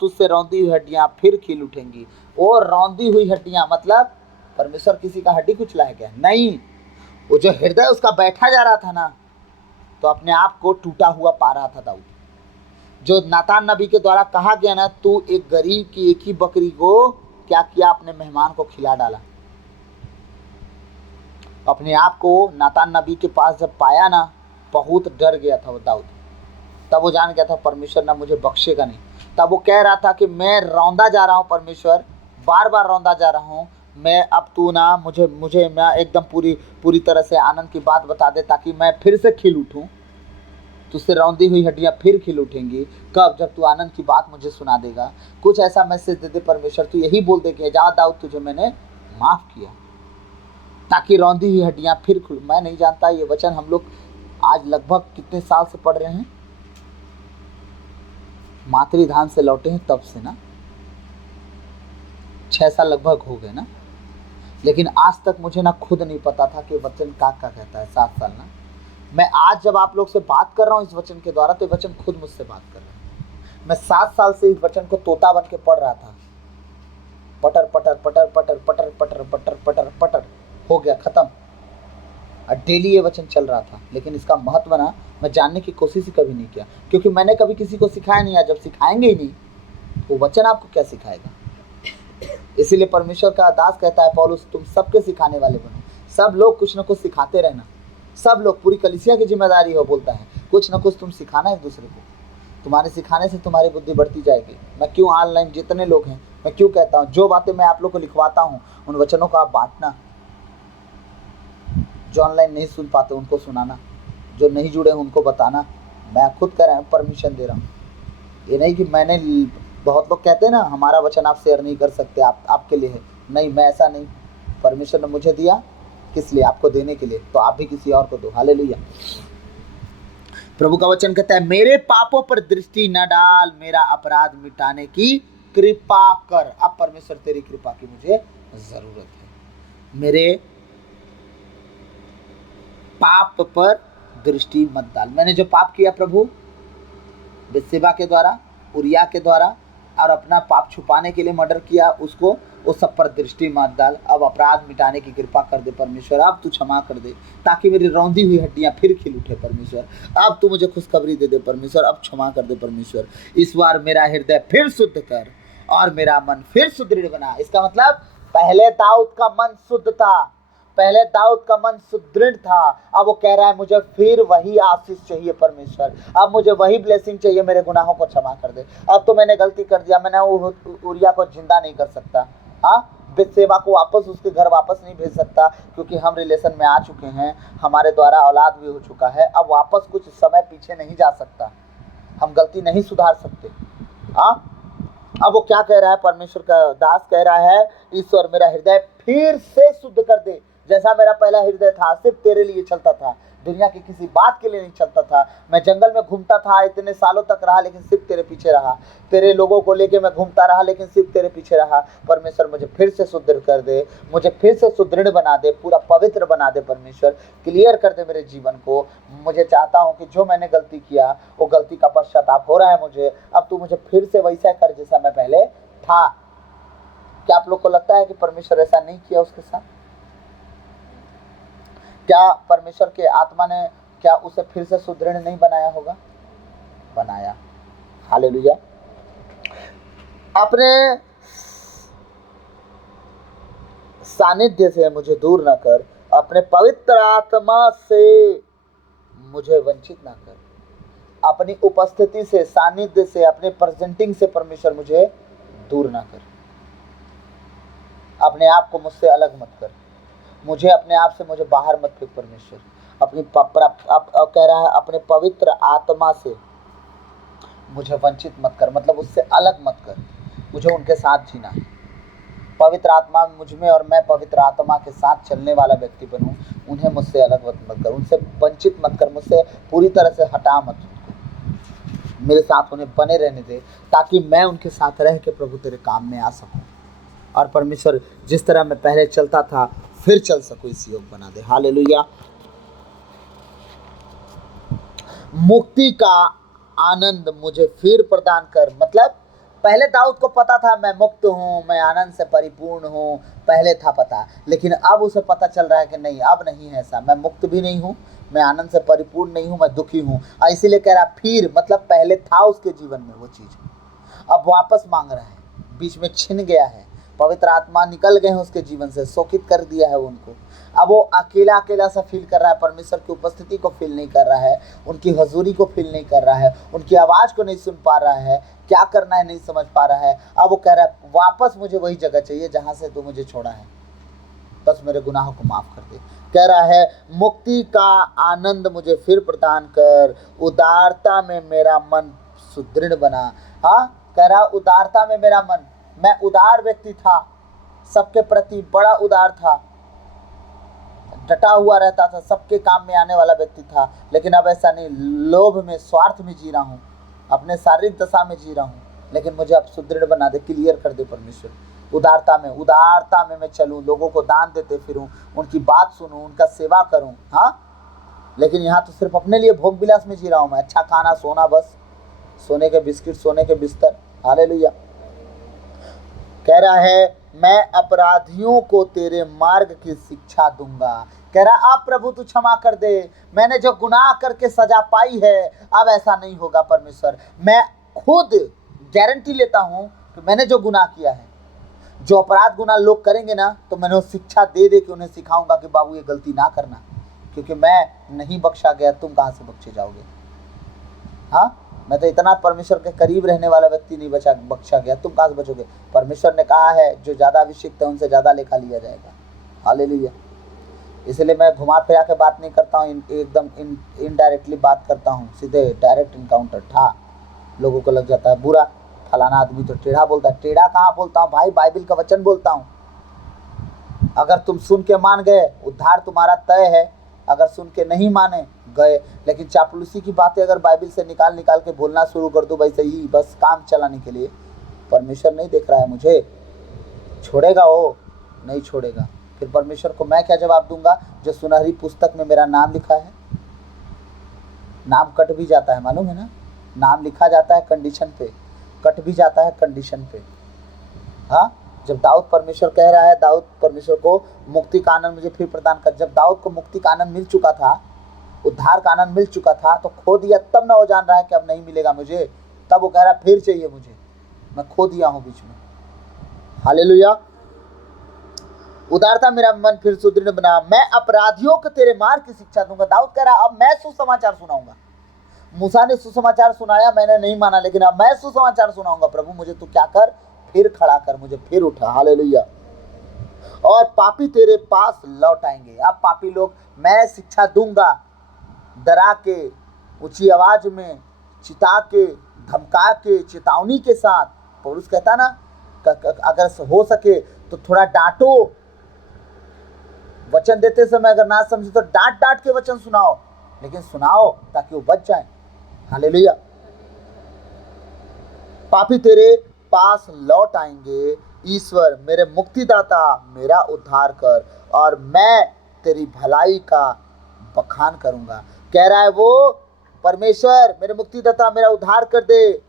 तुझसे रौंदी हुई हड्डियां फिर खिल उठेंगी। और रौंदी हुई हड्डियां मतलब परमेश्वर किसी का हड्डी कुचला है क्या? नहीं, वो जो हृदय उसका बैठा जा रहा था ना, तो अपने आप को टूटा हुआ पा रहा था दाऊद। जो नातान नबी के द्वारा कहा गया ना, तू एक गरीब की एक ही बकरी को क्या किया, अपने मेहमान को खिला डाला। अपने आप को नातान नबी के पास जब पाया ना, बहुत डर गया था वो दाऊद। तब वो जान गया था परमेश्वर ना मुझे बख्शेगा नहीं। तब वो कह रहा था कि मैं रौंदा जा रहा हूँ परमेश्वर, बार बार रौंदा जा रहा हूँ मैं, अब तू ना मुझे ना एकदम पूरी तरह से आनंद की बात बता दे, ताकि मैं फिर से खिल उठूँ। तुझसे रौंदी हुई हड्डियाँ फिर खिल उठेंगी। कब? जब तू आनंद की बात मुझे सुना देगा। कुछ ऐसा मैसेज दे दे परमेश्वर, तू यही बोल दे कि जा दाऊद, तुझे मैंने माफ़ किया, ताकि रौंदी हुई हड्डियाँ फिर खुल। मैं नहीं जानता ये वचन हम लोग आज लगभग कितने साल से पढ़ रहे हैं, मातृधाम से लौटे हैं तब से ना, 6 साल लगभग हो गए ना, लेकिन आज तक मुझे ना खुद नहीं पता था कि वचन क्या कहता है। 7 साल ना, मैं आज जब आप लोग से बात कर रहा हूँ इस वचन के द्वारा, तो वचन खुद मुझसे बात कर रहा है। मैं 7 साल से इस वचन को तोता बन के पढ़ रहा था, पटर पटर पटर पटर पटर पटर पटर पटर पटर, हो गया खत्म। और डेली ये वचन चल रहा था, लेकिन इसका महत्व ना मैं जानने की कोशिश ही कभी नहीं किया, क्योंकि मैंने कभी किसी को सिखाया नहीं। जब सिखाएंगे ही नहीं, वो वचन आपको क्या सिखाएगा? इसीलिए परमेश्वर का दास कहता है पौलुस, तुम सबके सिखाने वाले बनो। सब लोग कुछ न कुछ सिखाते रहना, सब लोग, पूरी कलीसिया की जिम्मेदारी हो, बोलता है कुछ न कुछ तुम सिखाना एक दूसरे को। तुम्हारे सिखाने से तुम्हारी बुद्धि बढ़ती जाएगी। मैं क्यों ऑनलाइन जितने लोग हैं, मैं क्यों कहता हूँ, जो बातें मैं आप लोग को लिखवाता हूँ उन वचनों को आप बांटना। जो ऑनलाइन नहीं सुन पाते उनको सुनाना, जो नहीं जुड़े उनको बताना। मैं खुद परमिशन दे रहा हूँ। ये नहीं कि मैंने, बहुत लोग कहते हैं ना हमारा वचन आप शेयर नहीं कर सकते, आपके लिए है। नहीं, मैं ऐसा नहीं, परमिशन ने मुझे दिया किस लिए? आपको देने के लिए, तो आप भी किसी और को दो। हालेलुया। प्रभु का वचन कहता है, मेरे पापों पर दृष्टि न डाल, मेरा अपराध मिटाने की कृपा कर। अब परमेश्वर तेरी कृपा की मुझे जरूरत है। मेरे पाप पर दृष्टि मत डाल। मैंने जो पाप किया प्रभु बेतशेबा के द्वारा, उरिया के द्वारा, और अपना पाप छुपाने के लिए मर्डर किया उसको, वो सब पर दृष्टि मत डाल। अब अपराध मिटाने की कृपा कर दे परमेश्वर, अब तू क्षमा कर दे ताकि मेरी रौंदी हुई हड्डियां फिर खिल उठे परमेश्वर। अब तू मुझे खुशखबरी दे दे परमेश्वर, अब क्षमा कर दे परमेश्वर। इस बार मेरा हृदय फिर शुद्ध कर और मेरा मन फिर सुदृढ़ बना। इसका मतलब पहले दाऊद का मन शुद्ध था, पहले दाऊद का मन सुदृढ़ था, अब वो कह रहा है मुझे फिर वही आशीष चाहिए परमेश्वर, अब मुझे वही ब्लेसिंग चाहिए, मेरे गुनाहों को क्षमा कर दे। अब तो मैंने गलती कर दिया, मैंने उरिया को जिंदा नहीं कर सकता, हाँ बेतशेबा को वापस उसके घर वापस नहीं भेज सकता, क्योंकि हम रिलेशन में आ चुके हैं, हमारे द्वारा औलाद भी हो चुका है, अब वापस कुछ समय पीछे नहीं जा सकता, हम गलती नहीं सुधार सकते। हाँ अब वो क्या कह रहा है, परमेश्वर का दास कह रहा है, ईश्वर मेरा हृदय फिर से शुद्ध कर दे, जैसा मेरा पहला हृदय था, सिर्फ तेरे लिए चलता था, दुनिया की किसी बात के लिए नहीं चलता था। मैं जंगल में घूमता था, इतने सालों तक रहा, लेकिन सिर्फ तेरे पीछे रहा, तेरे लोगों को लेके मैं घूमता रहा, लेकिन सिर्फ तेरे पीछे रहा। परमेश्वर मुझे फिर से सुदृढ़ कर दे, मुझे फिर से सुदृढ़ बना दे, पूरा पवित्र बना दे परमेश्वर, क्लियर कर दे मेरे जीवन को। मुझे चाहता हूँ कि जो मैंने गलती किया वो गलती का पश्चाताप हो रहा है मुझे, अब तू मुझे फिर से वैसा कर जैसा मैं पहले था। क्या आप लोग को लगता है कि परमेश्वर ऐसा नहीं किया उसके साथ? क्या परमेश्वर के आत्मा ने क्या उसे फिर से सुदृढ़ नहीं बनाया होगा? बनाया। हालेलुया। अपने सानिध्य से मुझे दूर ना कर, अपने पवित्र आत्मा से मुझे वंचित ना कर, अपनी उपस्थिति से, सानिध्य से, अपने प्रेजेंटिंग से परमेश्वर मुझे दूर ना कर। अपने आप को मुझसे अलग मत कर, मुझे अपने आप से मुझे बाहर मत फेंक परमेश्वर। अपनी कह रहा है अपने पवित्र आत्मा से मुझे वंचित मत कर, मतलब उससे अलग मत कर, मुझे उनके साथ जीना है। पवित्र आत्मा मुझ में और मैं पवित्र आत्मा के साथ चलने वाला व्यक्ति बनूं, उन्हें मुझसे अलग मत कर, उनसे वंचित मत कर, मुझसे पूरी तरह से हटा मत, मेरे साथ उन्हें बने रहने दे, ताकि मैं उनके साथ रह के प्रभु तेरे काम में आ सकूं, और परमेश्वर जिस तरह मैं पहले चलता था फिर चल सकूं, इस योग बना दे। हालेलुया। मुक्ति का आनंद मुझे फिर प्रदान कर, मतलब पहले दाऊद को पता था मैं मुक्त हूँ, मैं आनंद से परिपूर्ण हूँ, पहले था पता, लेकिन अब उसे पता चल रहा है कि नहीं, अब नहीं है ऐसा, मैं मुक्त भी नहीं हूँ, मैं आनंद से परिपूर्ण नहीं हूँ, मैं दुखी हूँ। इसीलिए कह रहा फिर, मतलब पहले था उसके जीवन में वो चीज़, अब वापस मांग रहा है, बीच में छिन गया है, पवित्र आत्मा निकल गए हैं उसके जीवन से, शोकित कर दिया है उनको। अब वो अकेला अकेला सा फील कर रहा है, परमेश्वर की उपस्थिति को फील नहीं कर रहा है, उनकी हजूरी को फील नहीं कर रहा है, उनकी आवाज़ को नहीं सुन पा रहा है, क्या करना है नहीं समझ पा रहा है। अब वो कह रहा है वापस मुझे वही जगह चाहिए जहाँ से तू मुझे छोड़ा है, बस मेरे गुनाहों को माफ़ कर दे। कह रहा है मुक्ति का आनंद मुझे फिर प्रदान कर, उदारता में मेरा मन सुदृढ़ बना। हाँ कह रहा उदारता में मेरा मन, मैं उदार व्यक्ति था, सबके प्रति बड़ा उदार था, डटा हुआ रहता था, सबके काम में आने वाला व्यक्ति था, लेकिन अब ऐसा नहीं, लोभ में, स्वार्थ में जी रहा हूँ, अपने शारीरिक दशा में जी रहा हूँ, लेकिन मुझे अब सुदृढ़ बना दे, क्लियर कर दे परमेश्वर। उदारता में मैं चलूँ, लोगों को दान देते फिरूँ, उनकी बात सुनूँ, उनका सेवा करूँ। हाँ लेकिन यहाँ तो सिर्फ अपने लिए भोग विलास में जी रहा हूँ मैं, अच्छा खाना, सोना, बस सोने के बिस्किट, सोने के बिस्तर। हालेलुया। कह रहा है मैं अपराधियों को तेरे मार्ग की शिक्षा दूंगा। कह रहा अब प्रभु तू क्षमा कर दे, मैंने जो गुनाह करके सजा पाई है अब ऐसा नहीं होगा परमेश्वर। मैं खुद गारंटी लेता हूँ कि मैंने जो गुनाह किया है, जो अपराध गुनाह लोग करेंगे ना, तो मैंने शिक्षा दे दे के उन्हें सिखाऊंगा कि बाबू ये गलती ना करना, क्योंकि मैं नहीं बख्शा गया, तुम कहाँ से बख्शे जाओगे। हाँ मैं तो इतना परमेश्वर के करीब रहने वाला व्यक्ति नहीं बख्शा गया, तुम कहाँ से बचोगे। परमेश्वर ने कहा है जो ज़्यादा अभिषिक्त है उनसे ज़्यादा लेखा लिया जाएगा। हालेलुया। इसलिए मैं घुमा फिरा के बात नहीं करता हूँ, एकदम इनडायरेक्टली बात करता हूँ, सीधे डायरेक्ट इनकाउंटर। ठा लोगों को लग जाता है बुरा, फलाना आदमी तो टेढ़ा बोलता है। टेढ़ा कहाँ बोलता हूँ भाई, बाइबिल का वचन बोलता हूँ। अगर तुम सुन के मान गए उद्धार तुम्हारा तय है, अगर सुन के नहीं माने गए। लेकिन चापलूसी की बातें अगर बाइबिल से निकाल के बोलना शुरू कर दो वैसे ही बस काम चलाने के लिए, परमेश्वर नहीं देख रहा है मुझे, छोड़ेगा वो नहीं छोड़ेगा। फिर परमेश्वर को मैं क्या जवाब दूंगा जो सुनहरी पुस्तक में मेरा नाम लिखा है। नाम कट भी जाता है, मालूम है ना, नाम लिखा जाता है कंडीशन पे, कट भी जाता है कंडीशन पे। हाँ, जब दाऊद परमेश्वर कह रहा है, दाऊद परमेश्वर को मुक्ति का आनंद मुझे फिर प्रदान कर, जब दाऊद को मुक्ति का आनंद मिल चुका था, उद्धार का आनंद मिल चुका था, तो खो दिया तब ना वो जान रहा है कि अब नहीं मिलेगा मुझे, तब वो कह रहा है फिर चाहिए मुझे, मैं खो दिया हूँ बीच में। हालेलुया। उदारता मेरा मन फिर सुदृढ़ बना, मैं अपराधियों को तेरे मार्ग की शिक्षा दूंगा। दाऊद कह रहा अब मैं सुसमाचार सुनाऊंगा। मूसा ने सुसमाचार सुनाया, मैंने नहीं माना, लेकिन अब मैं सुसमाचार सुनाऊंगा। प्रभु मुझे तू क्या कर, फिर खड़ा कर, मुझे फिर उठा। हालेलुया। और पापी तेरे पास लौट आएंगे। अब पापी लोग, मैं शिक्षा दूंगा डरा के, ऊंची आवाज में, चिता के, धमका के, चेतावनी के साथ। पौलुस कहता ना, अगर हो सके तो थोड़ा डांटो, वचन देते समय अगर ना समझे तो डांट डांट के वचन सुनाओ, लेकिन सुनाओ ताकि वो बच जाए। हालेलुया। पापी तेरे पास लौट आएंगे, ईश्वर मेरे मुक्तिदाता मेरा उद्धार कर, और मैं तेरी भलाई का बखान करूंगा। कह रहा है वो परमेश्वर मेरे मुक्तिदाता मेरा उद्धार कर दे,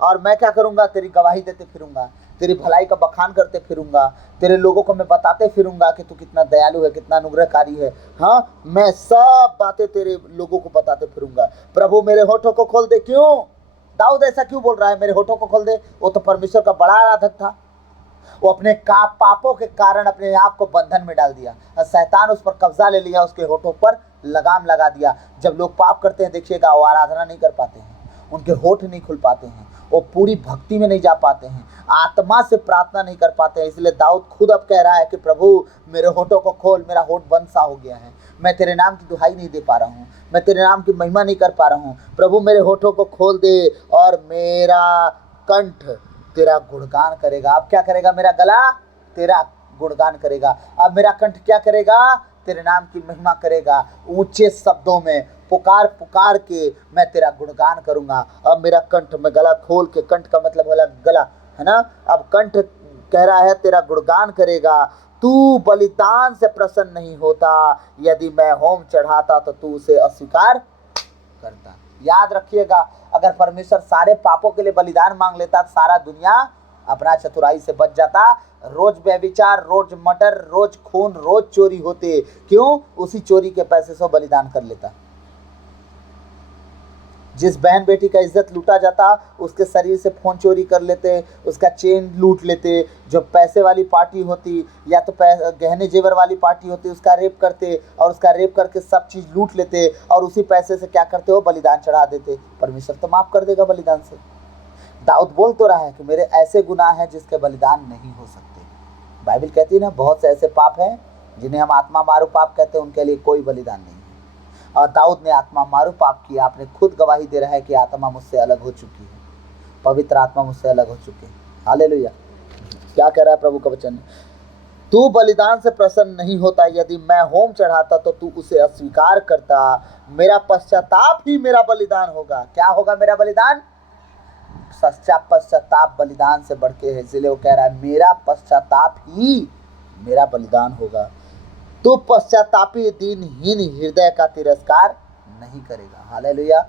और मैं क्या करूंगा, तेरी गवाही देते फिरूंगा, तेरी भलाई का बखान करते फिरूंगा, तेरे लोगों को मैं बताते फिरूंगा कि तू कितना दयालु है, कितना अनुग्रहकारी है। हाँ, मैं सब बातें तेरे लोगों को बताते फिरूंगा। प्रभु मेरे होठों को खोल दे। क्यों दाऊद ऐसा क्यों बोल रहा है, मेरे होठों को खोल दे? वो तो परमेश्वर का बड़ा आराधक था। वो अपने पापों के कारण अपने आप को बंधन में डाल दिया, और शैतान उस पर कब्जा ले लिया, उसके होठों पर लगाम लगा दिया। जब लोग पाप करते हैं देखिएगा, वो आराधना नहीं कर पाते हैं, उनके होठ नहीं खुल पाते हैं, वो पूरी भक्ति में नहीं जा पाते हैं, आत्मा से प्रार्थना नहीं कर पाते हैं। इसलिए दाऊद खुद अब कह रहा है कि प्रभु मेरे होठों को खोल, मेरा होठ बंद सा हो गया है, मैं तेरे नाम की दुहाई नहीं दे पा रहा हूँ, मैं तेरे नाम की महिमा नहीं कर पा रहा हूँ। प्रभु मेरे होठों को खोल दे, और मेरा कंठ तेरा गुणगान करेगा। अब क्या करेगा? मेरा गला तेरा गुणगान करेगा। अब मेरा कंठ क्या करेगा? तेरे नाम की महिमा करेगा। ऊंचे शब्दों में पुकार पुकार के मैं तेरा गुणगान करूंगा। अब मेरा कंठ, मैं गला खोल के, कंठ का मतलब होला गला, है ना। अब कंठ कह रहा है तेरा गुणगान करेगा। तू बलिदान से प्रसन्न नहीं होता, यदि मैं होम चढ़ाता तो तू उसे अस्वीकार करता। याद रखिएगा, अगर परमेश्वर सारे पापों के लिए बलिदान मांग लेता, सारा दुनिया अपना चतुराई से बच जाता। रोज व्यभिचार, रोज मर्डर, रोज खून, रोज चोरी होते। क्यों? उसी चोरी के पैसे से बलिदान कर लेता। जिस बहन बेटी का इज्जत लूटा जाता, उसके शरीर से फोन चोरी कर लेते, उसका चेन लूट लेते। जो पैसे वाली पार्टी होती या तो गहने जेवर वाली पार्टी होती, उसका रेप करते, और उसका रेप करके सब चीज़ लूट लेते, और उसी पैसे से क्या करते हो? बलिदान चढ़ा देते। परमेश्वर तो माफ़ कर देगा बलिदान से। दाऊद बोल तो रहा है कि मेरे ऐसे गुनाह हैं जिसके बलिदान नहीं हो सकते। बाइबल कहती है ना, बहुत से ऐसे पाप हैं जिन्हें हम आत्मा मारू पाप कहते हैं, उनके लिए कोई बलिदान नहीं है। और दाऊद ने आत्मा मारू पाप किया। आपने खुद गवाही दे रहा है कि आत्मा मुझसे अलग हो चुकी है, पवित्र आत्मा मुझसे अलग हो चुकी है। हालेलुया। क्या कह रहा है प्रभु का वचन? तू बलिदान से प्रसन्न नहीं होता, यदि मैं होम चढ़ाता तो तू उसे अस्वीकार करता। मेरा पश्चाताप ही मेरा बलिदान होगा। क्या होगा मेरा बलिदान? सच्चा पश्चाताप बलिदान से बढ़ के है। इसलिए वो कह रहा है मेरा पश्चाताप ही मेरा बलिदान होगा। तो पश्चातापी दीनहीन हृदय का तिरस्कार नहीं करेगा। हालेलुया।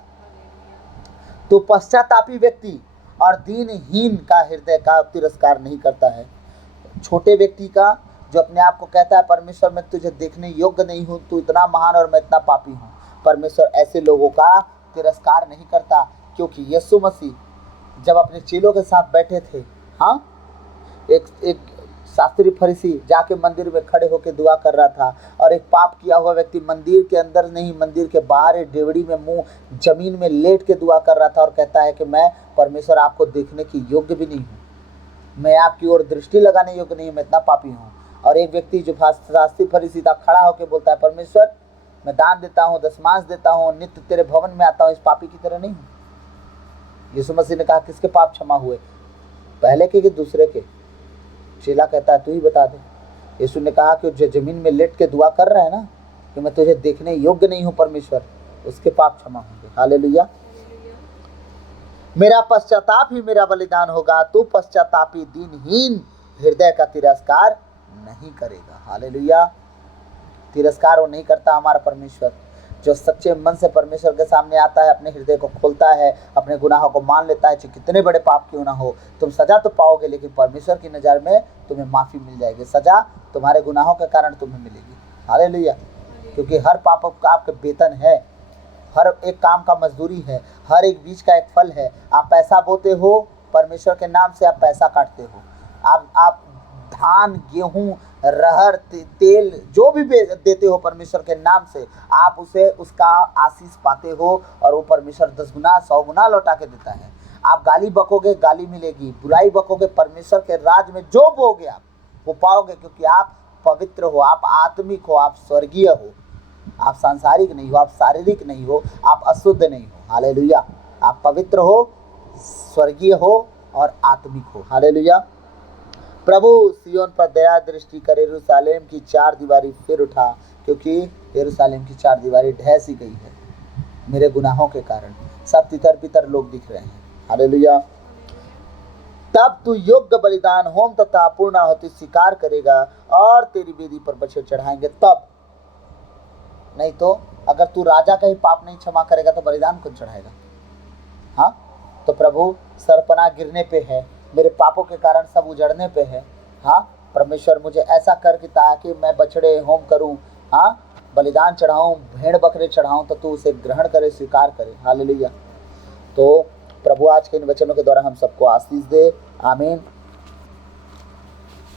तो पश्चातापी व्यक्ति और दीनहीन का हृदय का तिरस्कार नहीं करता है। छोटे व्यक्ति का, जो अपने आप को कहता है परमेश्वर मैं तुझे देखने योग्य नहीं हूँ, तू इतना महान और मैं इतना पापी हूँ, परमेश्वर ऐसे लोगों का तिरस्कार नहीं करता। क्योंकि यीशु मसीह जब अपने चेलों के साथ बैठे थे, हाँ, एक शास्त्री फरीसी जाके मंदिर में खड़े होकर दुआ कर रहा था, और एक पाप किया हुआ व्यक्ति मंदिर के अंदर नहीं, मंदिर के बाहर एक डेवड़ी में मुंह जमीन में लेट के दुआ कर रहा था, और कहता है कि मैं परमेश्वर आपको देखने की योग्य भी नहीं हूँ, मैं आपकी ओर दृष्टि लगाने योग्य नहीं हूँ, मैं इतना पापी हूँ। और एक व्यक्ति जो शास्त्री फरीसी था खड़ा होकर बोलता है परमेश्वर मैं दान देता हूँ, दशमांश देता हूँ, नित्य तेरे भवन में आता हूँ, इस पापी की तरह नहीं हूँ। यीशु मसीह ने कहा किसके पाप क्षमा हुए, पहले के कि दूसरे के? चेला कहता है तू ही बता दे। यीशु ने कहा कि जो जमीन में लेट के दुआ कर रहा है ना कि मैं तुझे देखने योग्य नहीं हूँ परमेश्वर, उसके पाप क्षमा होंगे। हालेलुया। मेरा पश्चाताप ही मेरा बलिदान होगा। तू पश्चातापी दीनहीन हृदय का तिरस्कार नहीं करेगा। हालेलुया। तिरस्कार वो नहीं करता हमारा परमेश्वर। जो सच्चे मन से परमेश्वर के सामने आता है, अपने हृदय को खोलता है, अपने गुनाहों को मान लेता है, चाहे कितने बड़े पाप क्यों ना हो। तुम सजा तो पाओगे, लेकिन परमेश्वर की नज़र में तुम्हें माफ़ी मिल जाएगी। सजा तुम्हारे गुनाहों के कारण तुम्हें मिलेगी। हालेलुया। क्योंकि हर पाप का आपके वेतन है, हर एक काम का मजदूरी है, हर एक बीज का एक फल है। आप पैसा बोते हो, परमेश्वर के नाम से आप पैसा काटते हो। आप धान, गेहूं, रहर, तेल जो भी देते हो परमेश्वर के नाम से, आप उसे उसका आशीष पाते हो, और वो परमेश्वर 10 गुना 100 गुना लौटा के देता है। आप गाली बकोगे, गाली मिलेगी। बुराई बकोगे, परमेश्वर के राज में जो बोगे आप वो पाओगे, क्योंकि आप पवित्र हो, आप आत्मिक हो, आप स्वर्गीय हो। आप सांसारिक नहीं हो, आप शारीरिक नहीं हो, आप अशुद्ध नहीं हो। हालेलुया। आप पवित्र हो, स्वर्गीय हो और आत्मिक हो। हालेलुया। प्रभु सियोन पर दया दृष्टि कर यरूशलेम की 4 दीवारी फिर उठा, क्योंकि यरूशलेम की 4 दीवारी ढह सी गई है मेरे गुनाहों के कारण। सब तितर बितर लोग दिख रहे हैं। हालेलुया। तब तू योग्य बलिदान, होम तथा पूर्ण आहुति स्वीकार करेगा, और तेरी वेदी पर बछड़े चढ़ाएंगे तब। नहीं तो अगर तू राजा का ही पाप नहीं क्षमा करेगा तो बलिदान कौन चढ़ाएगा? हाँ, तो प्रभु सरपना गिरने पे है, मेरे पापों के कारण सब उजड़ने पे है। हाँ, परमेश्वर मुझे ऐसा कर कि ताकि मैं बछड़े होम करूं, हाँ, बलिदान चढ़ाऊं, भेड़ बकरे चढ़ाऊं, तो तू उसे ग्रहण करे, स्वीकार करे। हालेलुया। तो प्रभु आज के इन वचनों के द्वारा हम सबको आशीष दे। आमीन।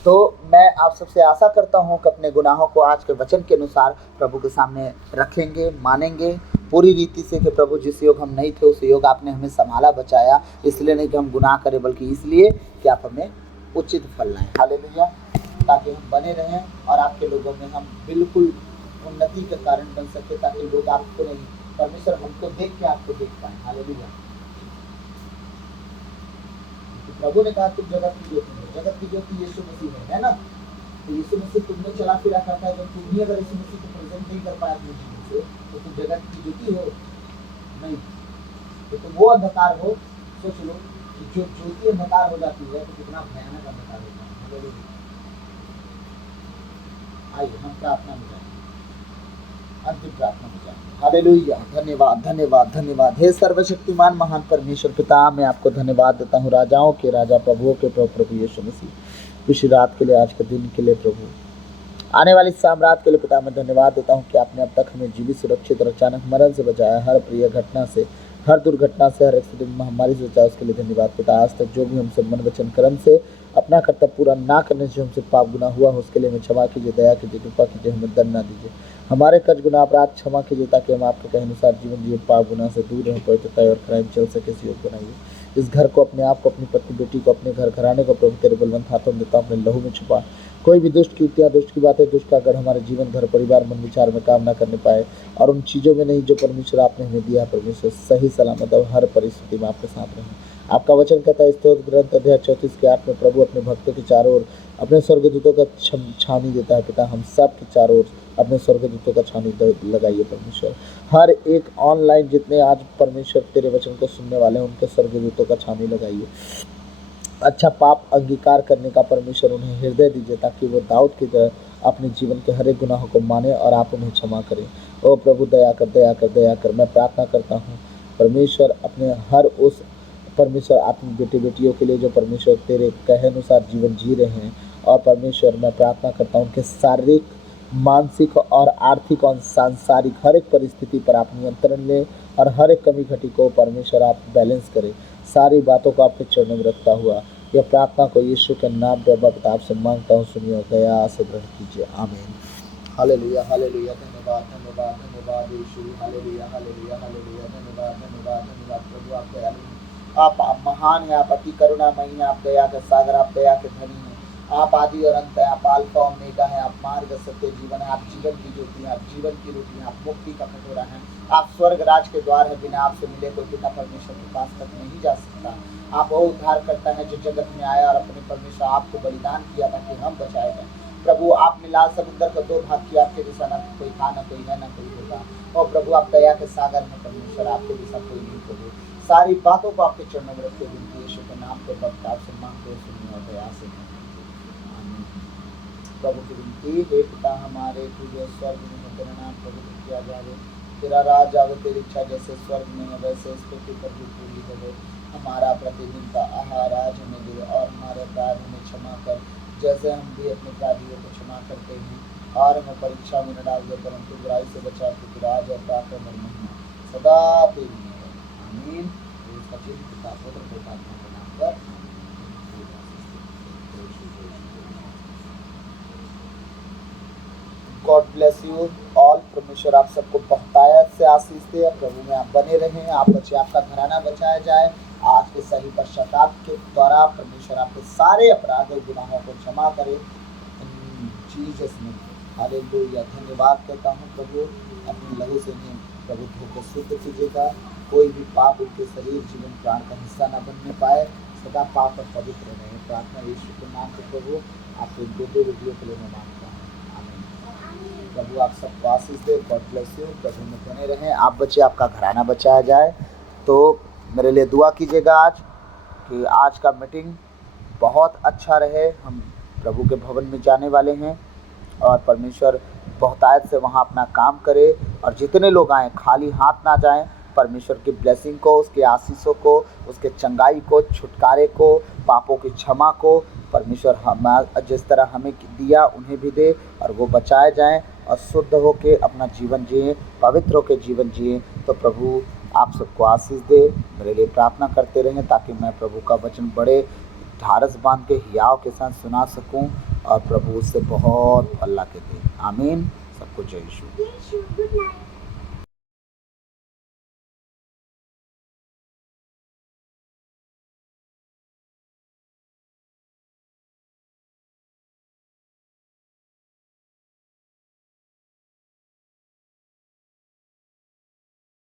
तो मैं आप सबसे आशा करता हूं कि अपने गुनाहों को आज के वचन के अनुसार प्रभु के सामने रखेंगे, मानेंगे पूरी रीति से, कि प्रभु जिस योग हम नहीं थे उस योग आपने हमें संभाला, बचाया। इसलिए नहीं कि हम गुनाह करें, बल्कि इसलिए कि आप हमें उचित फल लाएं। हालेलुया। ताकि हम बने रहें और आपके लोगों में हम बिल्कुल उन्नति के कारण बन सके, ताकि लोग आपको नहीं, परमेश्वर हमको देख के आपको देख पाए। हालेलुया। प्रभु ने कहा तुम जगत की ज्योति हो। जगत की ज्योति यीशु मसीह है ना। तो यीशु मसीह तुमने चला फिरा करता है, जब तुम ही अगर यीशु मसीह को प्रेजेंट नहीं कर पाया अपने जीवन से, तो तुम जगत की ज्योति हो नहीं। तो तुम वो अंधकार हो। सोच लो कि जो ज्योति अंधकार हो जाती है तो कितना भयानक अंधकार होता है। आइए हम प्रार्थना में जाएं, अंतिम प्रार्थना में जाएं। हालेलुया। धन्यवाद, धन्यवाद, धन्यवाद। हे सर्वशक्तिमान महान परमेश्वर पिता, मैं आपको धन्यवाद देता हूँ, राजाओं के राजा, प्रभुओं के प्रभु, प्रभु यीशु मसीह, इस रात के लिए, आज के दिन के लिए, प्रभु आने वाली साम्राज्य के लिए पिता मैं धन्यवाद देता हूँ कि आपने अब तक हमें जीवित, सुरक्षित और अचानक मरण से बचाया। हर प्रिय घटना से, हर दुर्घटना से, हर एक्सीडेंट, महामारी से बचाया, उसके लिए धन्यवाद पिता। आज तक जो भी हमसे मन वचन कर्म से अपना कर्तव्य पूरा ना करने से हमसे पाप गुना हुआ, उसके लिए हमें क्षमा कीजिए, दया कीजिए, कृपा कीजिए, हमें दंड ना दीजिए। हमारे कर्ज गुना अपराध क्षमा कीजिए, ताकि हम आपके कहे अनुसार जीवन जिए, पाप गुना से दूर रहें, पवित्रता और क्राइम चल सके। इस योग बनाइए इस घर को, अपने आप को, अपनी पत्नी बेटी को, अपने घर घराने को प्रभु तेरे बलवंत हाथों में देता हूं, अपने लहू में छुपा। कोई भी दुष्ट कृत्या, दुष्ट की बातें, दुष्ट का अगर हमारे जीवन, घर, परिवार, मन विचार में काम ना करने पाए, और उन चीज़ों में नहीं जो परमेश्वर आपने हमें दिया, परमेश्वर सही सलामत और हर परिस्थिति में आपके साथ रहें। आपका वचन कहता है स्तोत्र ग्रंथ अध्याय 34 के 8 में, प्रभु अपने भक्तों के चारों ओर अपने स्वर्गदूतों का छावनी देता है। पिता हम सब के चारों ओर अपने स्वर्गदूतों का छावनी लगाइए परमेश्वर। हर एक ऑनलाइन जितने आज परमेश्वर तेरे वचन को सुनने वाले हैं, उनके स्वर्गदूतों का छावनी लगाइए। अच्छा पाप अंगीकार करने का परमेश्वर उन्हें हृदय दीजिए, ताकि वो दाऊद की तरह अपने जीवन के हर एक गुनाहों को माने और आप उन्हें क्षमा करें। ओ प्रभु दया कर, दया कर, दया कर। मैं प्रार्थना करता हूँ परमेश्वर अपने हर उस परमेश्वर अपनी बेटे बेटियों के लिए जो परमेश्वर तेरे कहे अनुसार जीवन जी रहे हैं, और परमेश्वर मैं प्रार्थना करता हूँ कि शारीरिक, मानसिक और आर्थिक और सांसारिक हर एक परिस्थिति पर आप नियंत्रण लें, और हर एक कमी घटी को परमेश्वर आप बैलेंस करें। सारी बातों को आपके चरणों में रखता हुआ यह प्रार्थना को यीशु के नाम पे बाप से मांगता हूँ, सुनिए और दया से ग्रहण कीजिए। आमीन। Hallelujah, hallelujah. धन्यवाद, धन्यवाद, धन्यवाद यीशु। Hallelujah, hallelujah, hallelujah. धन्यवाद, धन्यवाद, धन्यवाद प्रभु। आप दयालु, आप महान हैं, आप अति करुणामयी हैं, आप दया के सागर, आप दया के धनी हैं। आप आदि और अंत हैं, आप अल्फा ओमेगा हैं, आप मार्ग, सत्य, जीवन है, आप जीवन की ज्योति हैं, आप जीवन की रोटी हैं, आप मुक्ति का कटोरा हैं, आप स्वर्ग राज के द्वार हैं। बिना आपसे मिले कोई पिता परमेश्वर के पास तक नहीं जा सकता। आप वो उद्धार करता है जो जगत में आया और अपने परमेश्वर आपको बलिदान किया ताकि हम बचाए गए। प्रभु आपने लाल समुद्र को 2 भाग किया, आपके जैसा ना कोई था, ना कोई है, ना कोई होगा। और प्रभु आप दया के सागर में परमेश्वर, आपके जैसा कोई नहीं। प्रभु सारी बातों को आपके चरणों में रखते हुए यीशु के नाम पे भक्त आपसे मांगते, सुनिए और दया से। प्रभु की विनती, हे पिता हमारे, तू जो स्वर्ग में है, तेरा नाम पवित्र किया जाए, तेरा राज आवे, तेरी इच्छा जैसे स्वर्ग में है वैसे इस पृथ्वी पर भी पूरी हो। हमारा प्रतिदिन का आहार आज हमें दे, और हमारे अपराध हमें क्षमा कर, जैसे हम भी अपने अपराधियों को क्षमा करते हैं, और हमें परीक्षा में न डाल दे, परंतु बुराई से बचा, क्योंकि राज और ताकत और महिमा सदा तेरी है। आमीन। इसका चिन्ह पिता पुत्र पवित्र आत्मा के नाम पर। God bless you all. परमेश्वर आप सबको बहुतायत से आशीष दे। प्रभु में आप बने रहें, आप बचे, आपका घराना बचाया जाए। आज के सही पश्चाताप के द्वारा परमेश्वर आपके सारे अपराध और गुनाहों को क्षमा करे। Jesus name, hallelujah. धन्यवाद कहता हूँ प्रभु, अपने लहू से इन्हें प्रभु धो को शुद्ध कीजिएगा। कोई भी पाप उनके शरीर जीवन प्राण का हिस्सा न बनने पाए, सदा पाप और पवित्र रहे। प्रार्थना यीशु के नाम से प्रभु आपके बेटे वीडियो के लिए मैं मांगता हूँ। आमीन। प्रभु आप सबको आशीष दे। God bless you. प्रभु में बने रहें, आप बचे, आपका घराना बचाया जाए। तो मेरे लिए दुआ कीजिएगा आज कि आज का मीटिंग बहुत अच्छा रहे। हम प्रभु के भवन में जाने वाले हैं और परमेश्वर बहुतायत से वहाँ अपना काम करे, और जितने लोग आएँ खाली हाथ ना जाएं। परमेश्वर की ब्लेसिंग को, उसके आशीषों को, उसके चंगाई को, छुटकारे को, पापों की क्षमा को परमेश्वर हम जिस तरह हमें दिया उन्हें भी दे, और वो बचाए जाएं और शुद्ध होकर अपना जीवन जिए, पवित्र होकर जीवन जिए। तो प्रभु आप सबको आशीष दे। मेरे लिए प्रार्थना करते रहें ताकि मैं प्रभु का वचन बड़े ढारस बांध के हियाव के साथ सुना सकूं, और प्रभु उससे बहुत फल ला के दे। आमीन। सबको जय यीशु।